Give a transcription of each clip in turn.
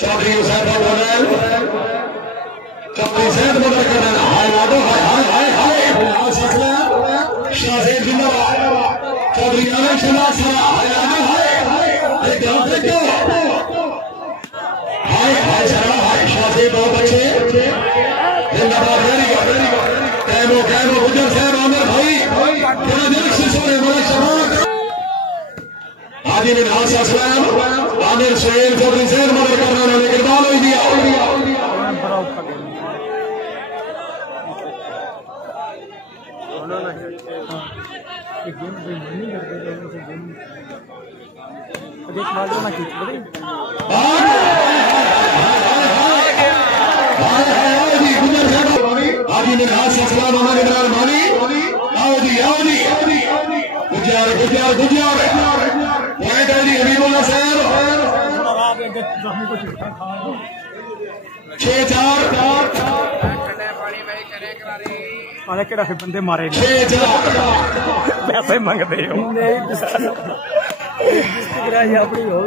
चौधरी हुसैन बोल चौधरी सैद मदद कर रहे हैं। हाय लाडो हाय हाय हाय हाय शाहजेब जिंदाबाद चौधरी आलम शहनाज सरा हाय लाडो हाय हाय देखो हाय हाय सरा हाय शाहजेब बहुत अच्छे जिंदाबाद वेरी गुड कैमो कैमो गुजर साहब आमिर भाई बड़ा दिल से सोने बड़ा शबाक हाजी बिन हासा सलाम आमिर सुहेल चौधरी सैद मदद कर रहे हैं लेकिन बाल हो दिया हाजी बिन हासा सलाम हमारे इमरान भाई आओ जी गुजार गुजार गुजार हबीबुल्लाह साहब 6-4 किहड़ा बंदे मारे 6-4 पैसे मंगते हो अपनी हो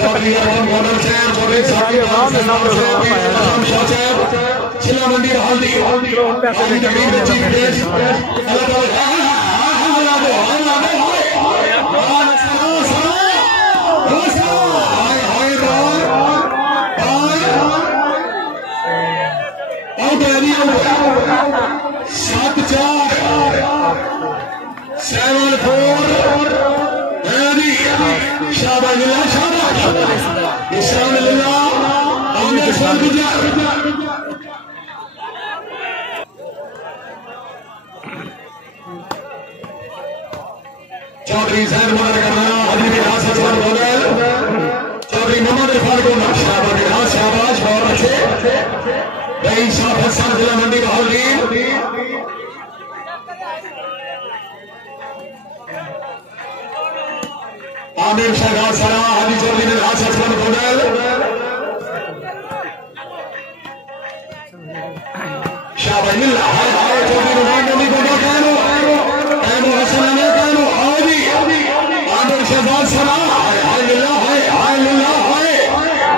चौधरी मोहम्मद साहब चौधरी साहब जिला मंडी हल्दी चौधरी साहब मदद कर रहा हाजी बिन हासा चौधरी मोहम्मद इरफान को शाबाश बहुत अच्छे भाई शाह हसन जिला मंडी बहाउद्दीन आमिर शहनाज सरा हाजी चौधरी बिन हासा शाबाश हाय हाय चौधरी मोहम्मद को कहनो कहनो हसन ने कहनो आओ जी आमिर शहनाज सरा हाय हाय लिल्लाह हाय हाय लिल्लाह हाय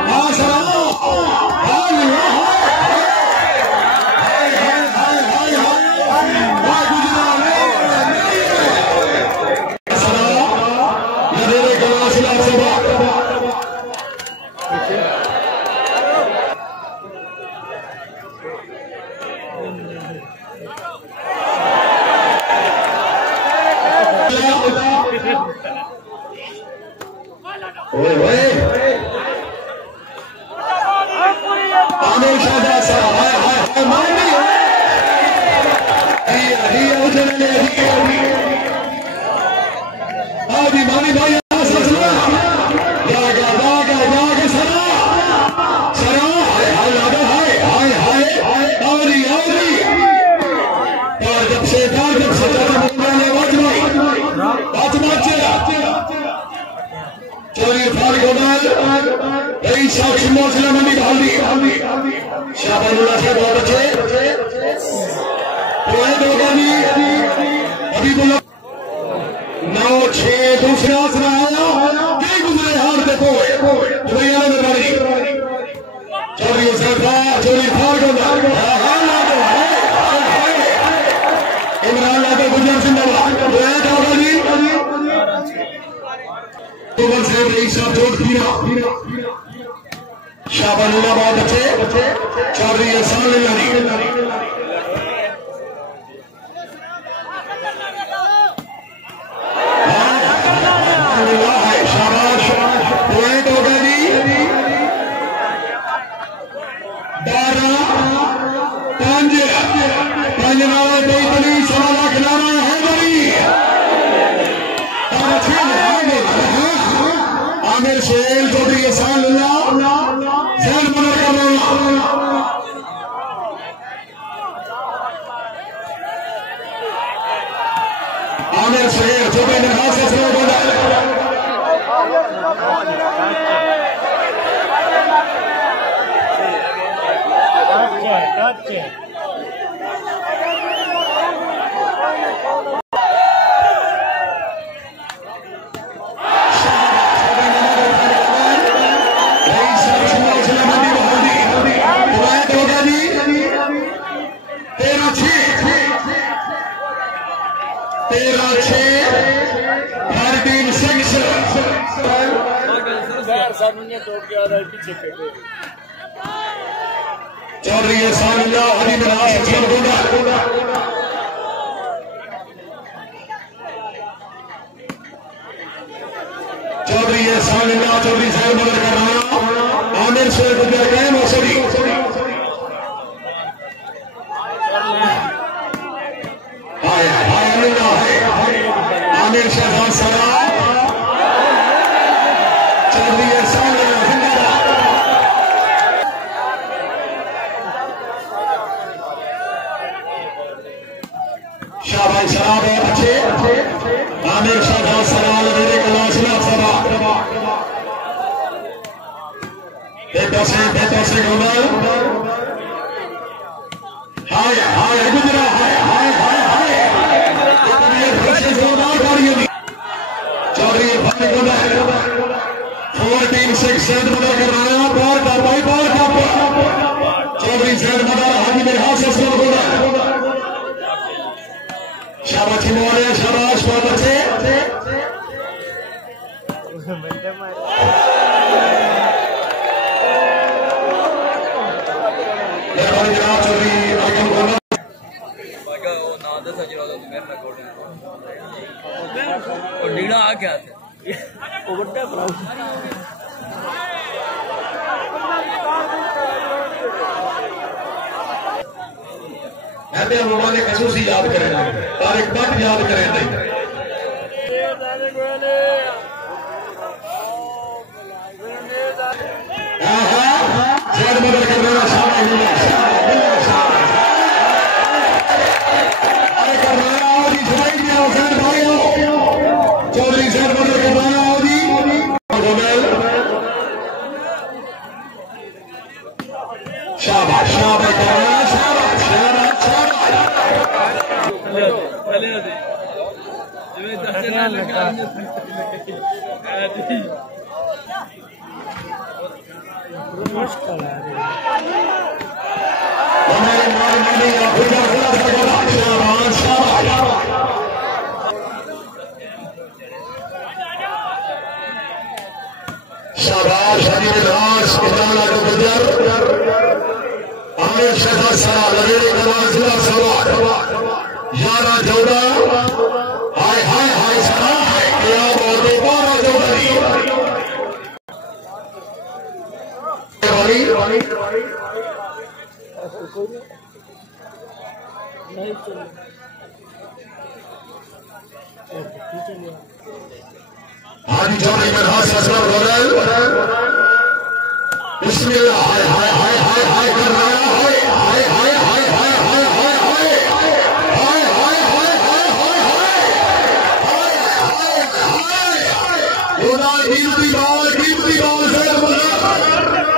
हाय सरा हाय लिल्लाह हाय हाय हाय हाय हाय गुजरात सरा ये रे गला सलाम सभा शाबानुल्लाह बहुत अच्छे चौधरी एहसान शाबाश पॉइंट हो गया जी 12-5 सवा लाख नारा है बड़ी आमिर सुहेल चौधरी एहसान आमिर सुहेल चौधरी ने हाथ से बच्चे 13-6 चौधरी एहसानुल्लाह हरी मिनास चौधरी एहसानुल्लाह चौधरी साहब मदद कर रहा आमिर शेख गुजर कैम औसरी आमिर शहजाद सरा चौधरी एहसानुल्लाह जिंदाबाद शाबाश शराब है अच्छे आमिर शहजाद सरा मेरे कलाशना सरा बेटा से गोबर हाय हाय गुजरा हाय हाय हाय हाय जोरदार गाड़ियां दी चौधरी भाई गोबर 14-6 सेट मदद कर रहा है बॉल का भाई बॉल का चौधरी सेट मदद हाजी मेरे हाथ से स्कोर गोबर शाबाश मोरे शाबाश बच्चे नीला आ क्या थे ने खसूसी याद करें तारिक भट्ट याद करें मदद कर रहा चौधरी साहब मदद कर रहा शाबाश शाबाश शाबाश हरी विलास इतना गुजर आमिर शहजाद सरा लवेरे गवास जिला सवार 11-14 हाय हाय हाय सरा क्या बात है 12 हाजी चौधरी में हाथ असर बदल बिस्मिल्लाह हाय हाय हाय हाय हाय कर रहा है हाय हाय हाय हाय हाय हाय हाय हाय हाय हाय हाय हाय हाय खुदा कीमती बाल से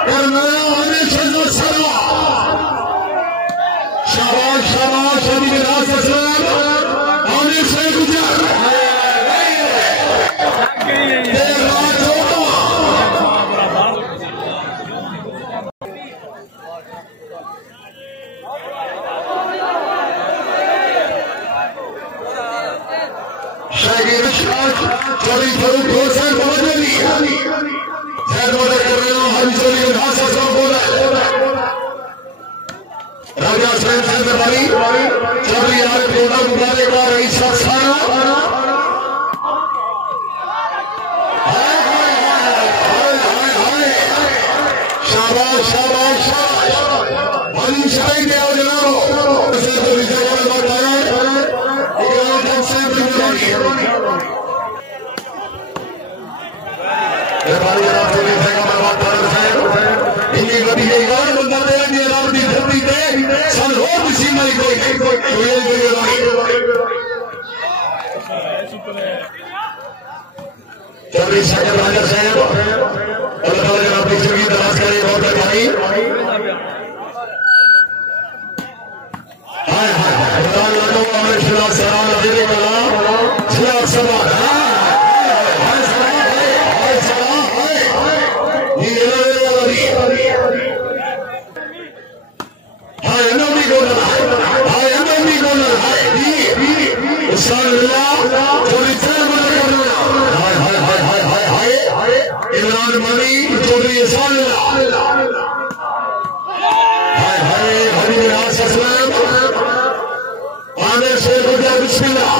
कर नया आने शहजाद सरा शाबाश शाबाश हरी विलास असलम आमिर से गुजर चौधरी फरूक हुसैन मदनी सैद मदद कर रहे हो हरी चौधरी खास राजा सैद सैदवारी चौधरी आज कोटा मुबारक का रईस सारा शाबाश शाबाश हरी शाही के आओ जनाबो चौधरी सागर राजा साहब अल्लाह ताला जनाब अपनी जिंदगी दराज करे बहुत मेहरबानी हाय हाय खुदा लालो अमर शिला सरा नजरे कला जिला सभा हाय सरा ये हाय नबी को हाय दी इंशाअल्लाह इमरान मनी चौधरी एहसान हाय हाय हरी निराश असलम आमिर शेख गुजर बिस्मिल्लाह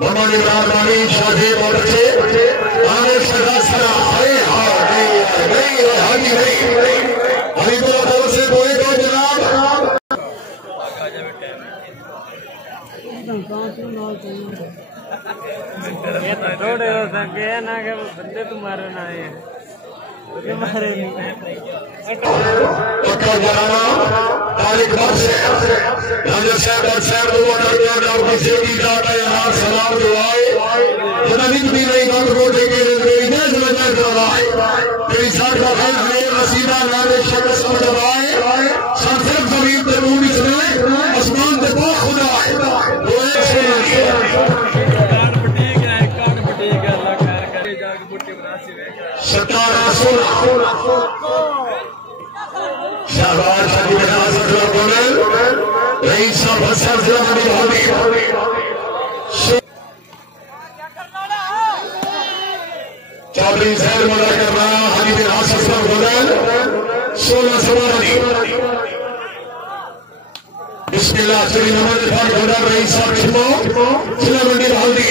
मोहम्मद इमरान मनी शादी और बच्चे आमिर शेख सरा हाय हाय नहीं हाजी नहीं अभी तो तरफ से बोले तो जनाब थोड़े हो सके ना कि बंदे तुम्हारे ना है मारे पक्का जनाना तारिक बख्श राजा साहब और साहब लोगों ने आपकी सेवी जाता है यहाँ सलाम दुआए जनाबी भी नहीं बात बोलते के मेरी जय समझना करवाए तेरी साथ का खैर है रसीदा नारे शख्स को दबाए सरसर जमीन पे नूर इसने आसमान पे पा खुदा है वो एक से सतारा सोलह शाहबाज शादी रईस साहब हसन जिला मंडी भाभी चौधरी जहर मदा करना हरी बिन आसफ बदल 16 सवारी बिस्मिल्लाह चली नमन भाई बदल रईस साहब छिमो जिला मंडी भाभी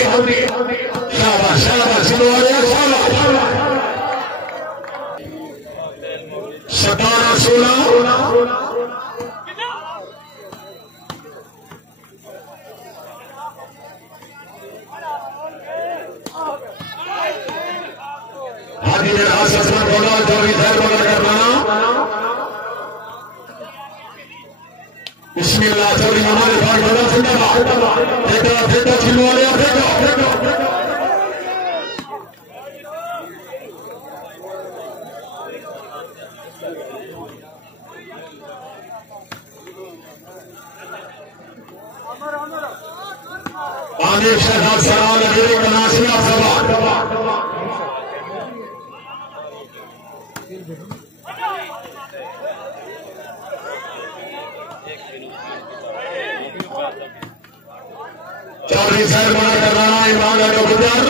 शाहबाज शाहबाज छिमो आ गया शाहबाज 17-16 हाजी ने रास्ता बोला चौधरी साहब बोला करना बिस्मिल्लाह चौधरी हमारे भाई बोला जिंदाबाद फेंका फेंका छिलवा लिया फेंका आमिर शहजाद सलाम लगे कनासिया सभा चौधरी साहब मना कर रहा है इमरान का गुजर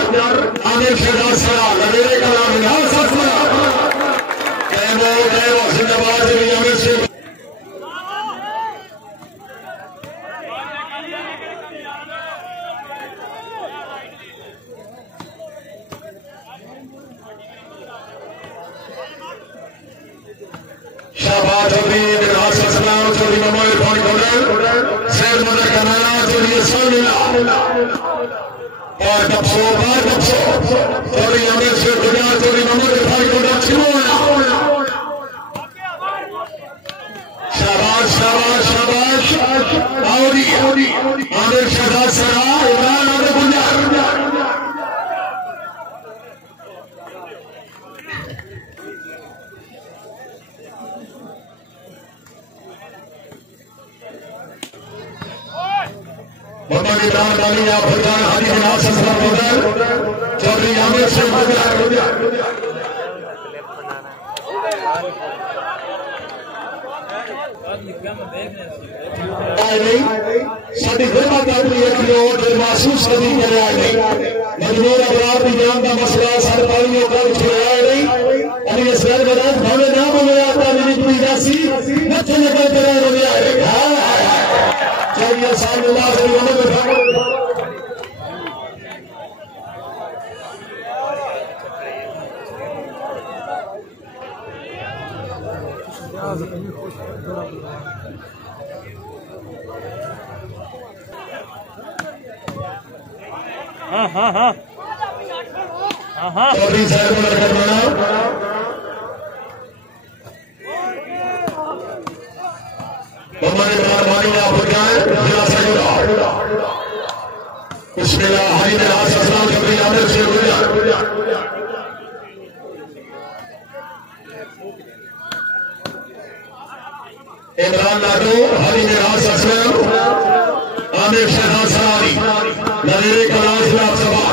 आमिर शहजाद सलाम लगे कलाम जिंदाबाद आमिर से शाहबाज चौधरी चौधरी मोहम्मद इरफान कोडल सैयद मदर कनाना चौधरी सोनिला और डब्सो चौधरी अमीर शेख गुजर चौधरी मोहम्मद इरफान कोडल छिमोना शाहबाज शाहबाज शाहबाज आउरी आमिर शहजाद सरा इमरान आमिर गुजर मोहम्मद इमरान वाली या फरजान हाजी जनाब ससरा बदल चौधरी आमिर शेख गुजर साड़ी गुरबत अपनी एक और महसूस कभी करे नहीं मजबूर अपराध की जान का मसला सर पालियों का छुड़ाया नहीं अभी इस घर में भावे ना बोले आता मेरी पूरी राशि मच्छर निकल कर चौधरी साहब चौधरी साहब को करवाना मोहम्मद इमरान वाली ने आप जाए जिला सजूरा बिस्मिल्लाह हरी ने रास असलाम चौधरी आमिर शेख गुजर इमरान लाडो हरी ने रास असलाम आमिर शहजाद सरारी नवीरे कलाम जिला सभा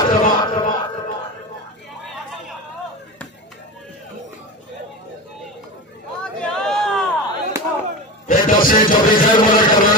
से चौधरी साहब वाला करना